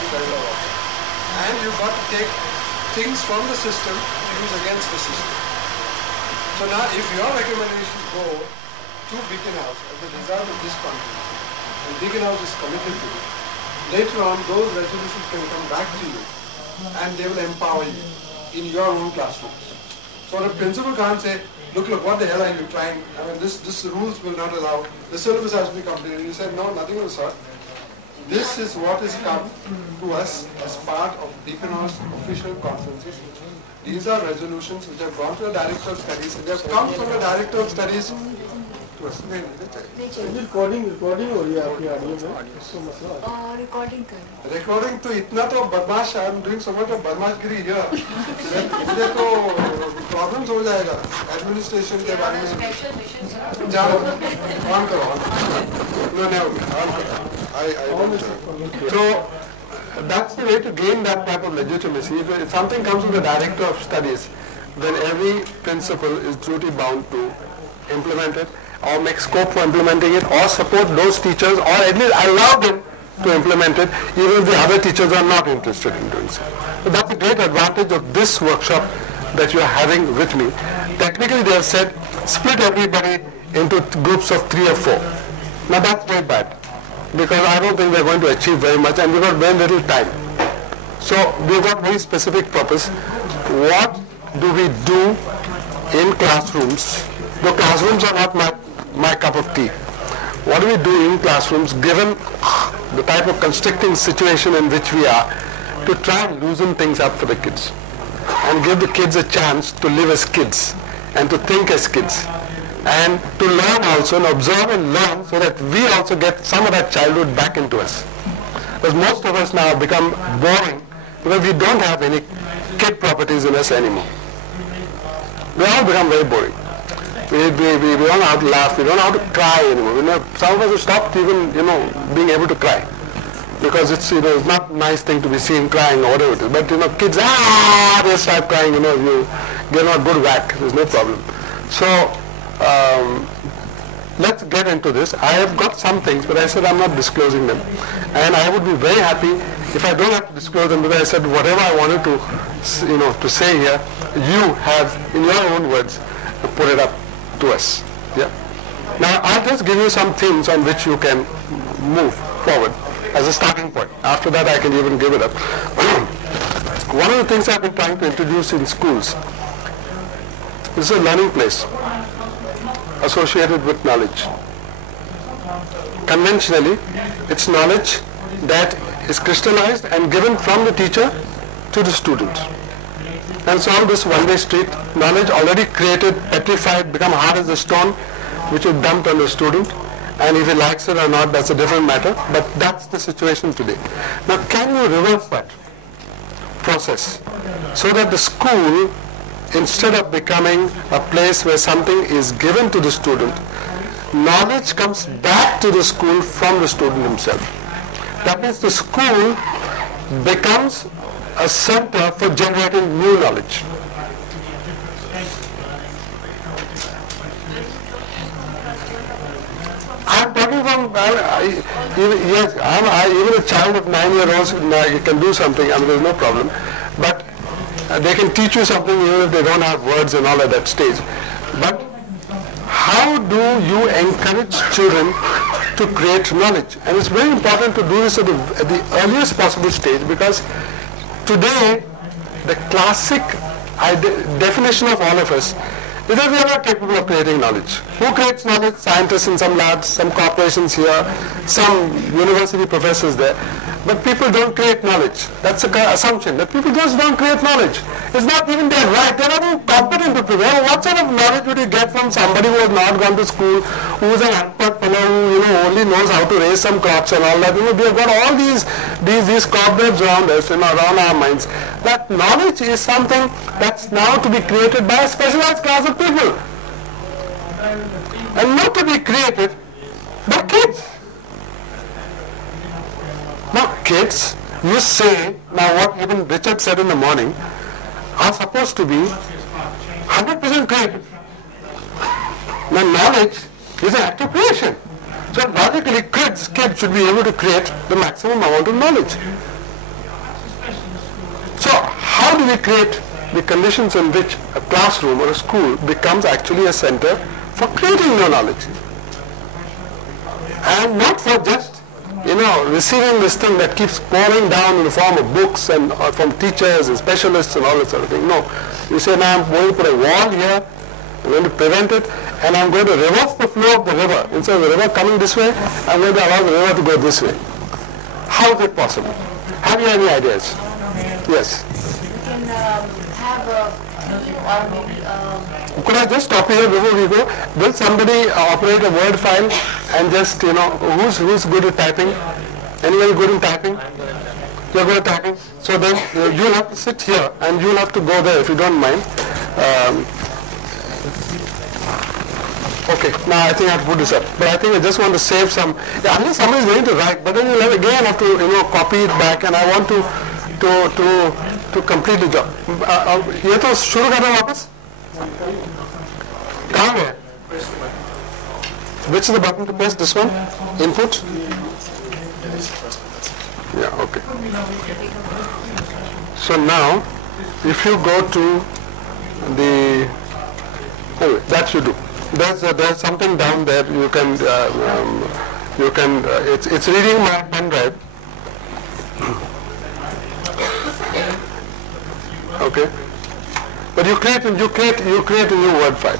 the curricula of option. And you've got to take things from the system to use against the system. So now if your recommendations go to Beaconhouse as a result of this conference, and Beaconhouse is committed to it, later on those resolutions can come back to you and they will empower you in your own classrooms. So the principal can't say, look, what the hell are you trying? I mean, this rules will not allow. The syllabus has to be completed. You said, no, nothing of the sort. This is what has come to us as part of Beaconhouse official conferences. These are resolutions which have gone to the Director of Studies, and they have come from the Director of Studies to us. Recording हो रही है आपकी audio में इसको मसला recording तो इतना तो बदमाश I am doing so much of बदमाशगिरी here मुझे तो problems हो जाएगा administration के बारे में जाओ on करो no so that's the way to gain that type of legitimacy. If something comes from the Director of Studies, then every principal is duty bound to implement it, or make scope for implementing it, or support those teachers, or at least allow them to implement it, even if the other teachers are not interested in doing so. So that's a great advantage of this workshop that you are having with me. Technically they have said, split everybody into groups of 3 or 4. Now that's very bad, because I don't think we are going to achieve very much, and we've got very little time. So we've got very specific purpose. What do we do in classrooms? The classrooms are not my cup of tea. What do we do in classrooms, given the type of constricting situation in which we are, to try and loosen things up for the kids and give the kids a chance to live as kids and to think as kids and to learn also, and observe and learn, so that we also get some of that childhood back into us. Because most of us now have become boring because we don't have any kid properties in us anymore. We all become very boring. We don't know how to laugh, we don't know how to cry anymore. Some of us have stopped even, being able to cry. Because it's, it's not a nice thing to be seen crying or whatever it is. But, kids, they start crying, you give them a good whack, there's no problem. So, let's get into this. I have got some things, but I said I'm not disclosing them. And I would be very happy if I don't have to disclose them, because I said whatever I wanted to, to say here, you have, in your own words, put it up to us. Yeah. Now I'll just give you some themes on which you can move forward as a starting point. After that I can even give it up. One of the things I've been trying to introduce in schools is a learning place associated with knowledge. Conventionally, it's knowledge that is crystallized and given from the teacher to the student. And so on this one-way street, knowledge already created, petrified, become hard as a stone, which is dumped on the student. And if he likes it or not, that's a different matter. But that's the situation today. Now, can you reverse that process so that the school, instead of becoming a place where something is given to the student, knowledge comes back to the school from the student himself? That means the school becomes a center for generating new knowledge. I'm talking from, even a child of 9-year-olds can do something, there's no problem. But they can teach you something even if they don't have words and all at that stage. But how do you encourage children to create knowledge? And it's very important to do this at the earliest possible stage, because today the classic definition of all of us is that we are not capable of creating knowledge. Who creates knowledge? Scientists in some labs, some corporations here, some university professors there. But people don't create knowledge. That's an assumption, that people just don't create knowledge. It's not even their right. They're not even competent to prepare. What sort of knowledge would you get from somebody who has not gone to school, who is an unpad fellow, who only knows how to raise some crops and all that? We have got all these cobwebs around us, around our minds. That knowledge is something that's now to be created by a specialized class of people, and not to be created by kids. Now kids, you say, now what even Richard said in the morning, are supposed to be 100% creative. Now knowledge is an act of creation. So logically kids should be able to create the maximum amount of knowledge. how do we create the conditions in which a classroom or a school becomes actually a center for creating new knowledge, and not for just receiving this thing that keeps pouring down in the form of books and from teachers and specialists and all that sort of thing. No, you say, now I'm going to put a wall here, I'm going to prevent it, and I'm going to reverse the flow of the river. Instead of the river coming this way, I'm going to allow the river to go this way. How is it possible? Have you any ideas? Yes. We can have a team or maybe Could I just stop here before we go? Will somebody operate a Word file and just, who's good at typing? Anybody good in typing? You're good at typing? So then you'll have to sit here and you'll have to go there if you don't mind. Okay, now I think I have to put this up. But I think I just want to save some, unless somebody is going to write, but then you'll again have to, copy it back, and I want to complete the job. ये तो शुरू करना वापस? कहाँ गए? Which is the button to press? This one? Input? Yeah, okay. So now, if you go to the, anyway, that you do. There's something down there. It's reading my pen drive. Okay, but you create a new Word file.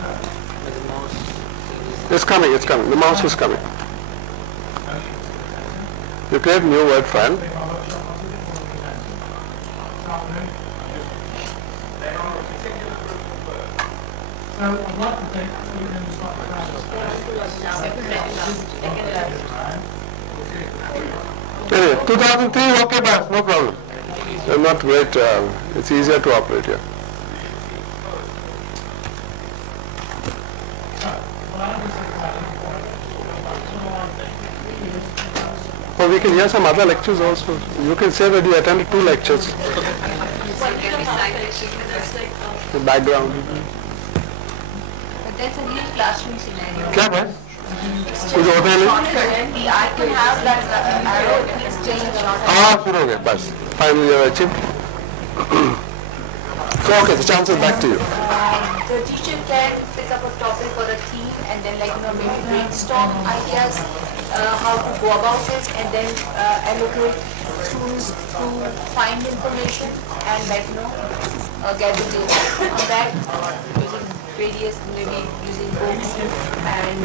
It's coming. The mouse is coming. You create a new Word file. Anyway, 2003, okay, boss, no problem. They're not great. It's easier to operate here. Or we can hear some other lectures also. You can say that you attended 2 lectures. The background. but that's a real classroom scenario. क्या है? कुछ होता है नहीं? I can have that arrow, it's changed. हाँ, शुरू हो गया बस. Finally, you have achieved. So, okay, the chance is back to you. The teacher can pick up a topic or a theme and then maybe brainstorm ideas, how to go about it, and then allocate students to find information and gather data on that using various, maybe using books and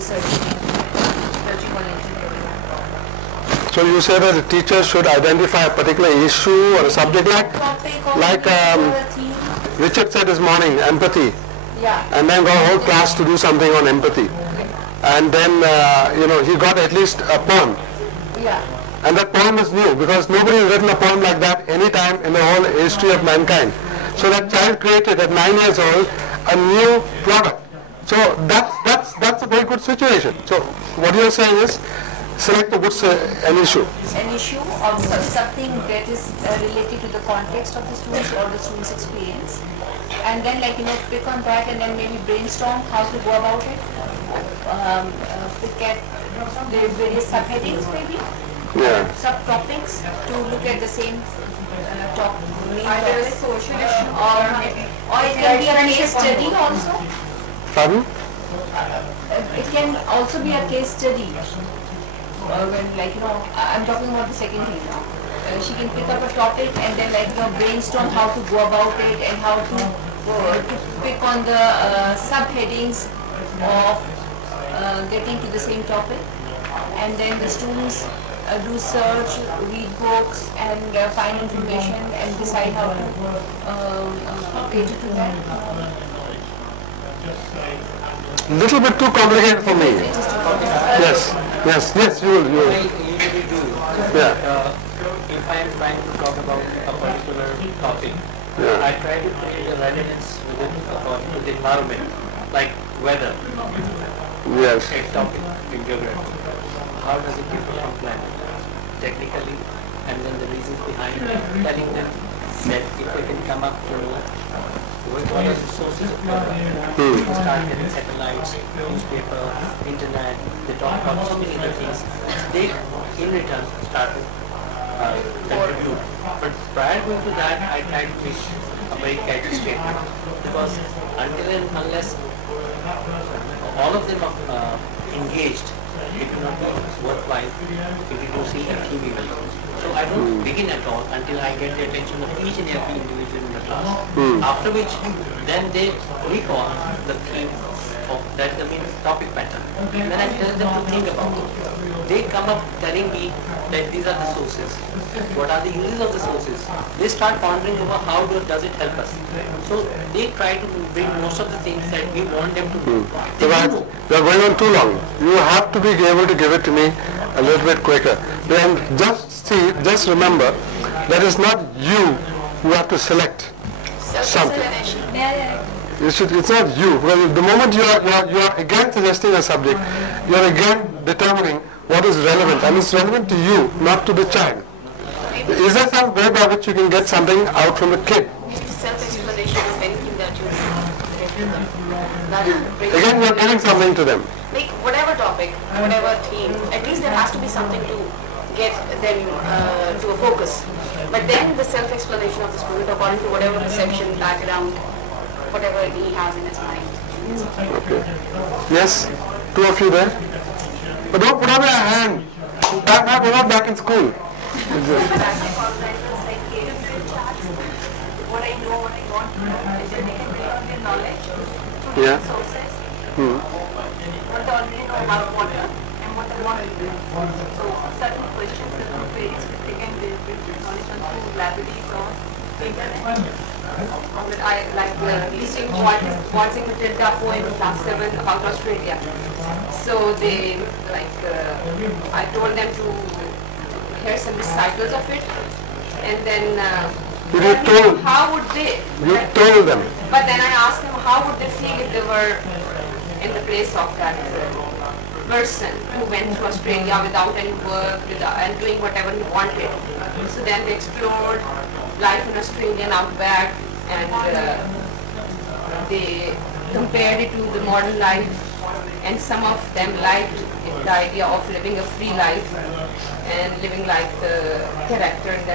searching on internet. So you say that the teacher should identify a particular issue or a subject like Richard said this morning, empathy. Yeah. And then got a whole class to do something on empathy. And then, he got at least a poem. Yeah. And that poem is new because nobody has written a poem like that any time in the whole history of mankind. So that child created at 9 years old a new product. So that's a very good situation. So what you're saying is, select a good an issue. An issue or something that is related to the context of the students or the student's experience, and then pick on that and then maybe brainstorm how to go about it. Pick at the various subheadings maybe, subtopics to look at the same topic. Either a social issue or it can be a case study also. Pardon? It can also be a case study. I'm talking about the second thing now. She can pick up a topic and then brainstorm how to go about it and how to pick on the subheadings of getting to the same topic, and then the students do search, read books and find information and decide how to cater to that. Little bit too complicated for me. Yes, you will. Yeah. If I am trying to talk about a particular topic, I try to create a relevance with the environment, like weather. Yes. A topic in geography. How does it differ from climate? Technically, and then the reasons behind it, telling them that if they can come up to what are the sources of weather, start getting satellites, newspaper, internet, they talk about so many other things. They, in return, start contribute. But prior going to that, I tried to make a very catchy statement, because until and unless all of them are engaged, it will not be worthwhile introducing a theme even. So I don't begin at all until I get the attention of each and every individual in the class. After which, then they recall the theme of that, the main topic pattern. And then I tell them to think about it. They come up telling me that these are the sources. What are the uses of the sources? They start pondering over how does it help us. So they try to bring most of the things that we want them to do. So you are going on too long. You have to be able to give it to me a little bit quicker. Then just remember that it's not you who have to select something. It's not you. Because the moment you are again suggesting a subject, you are again determining what is relevant, and it's relevant to you, not to the child. Is there some way by which you can get something out from the kid? Self-explanation of anything that you get to them. Again, you are giving something to them. Like whatever topic, whatever theme, at least there has to be something to get them to a focus. But then the self-explanation of the student according to whatever perception, background, whatever he has in his mind. Okay. Yes? Two of you there? But don't put up your hand. We're not back in school. What I know, what I want to know, and then they can build on their knowledge through Yeah. different sources. What they already know about water and what they want to do. So certain questions that are very specific and they build knowledge on through libraries or internet. But I like listening to watching Matilda poem in class 7 about Australia. So they I told them to hear some recitals of it, and then how would they? You told them. But then I asked them how would they feel if they were in the place of that person who went to Australia without any work and doing whatever he wanted. So then they explored life in Australian outback, and they compared it to the modern life, and some of them liked the idea of living a free life and living like the character in that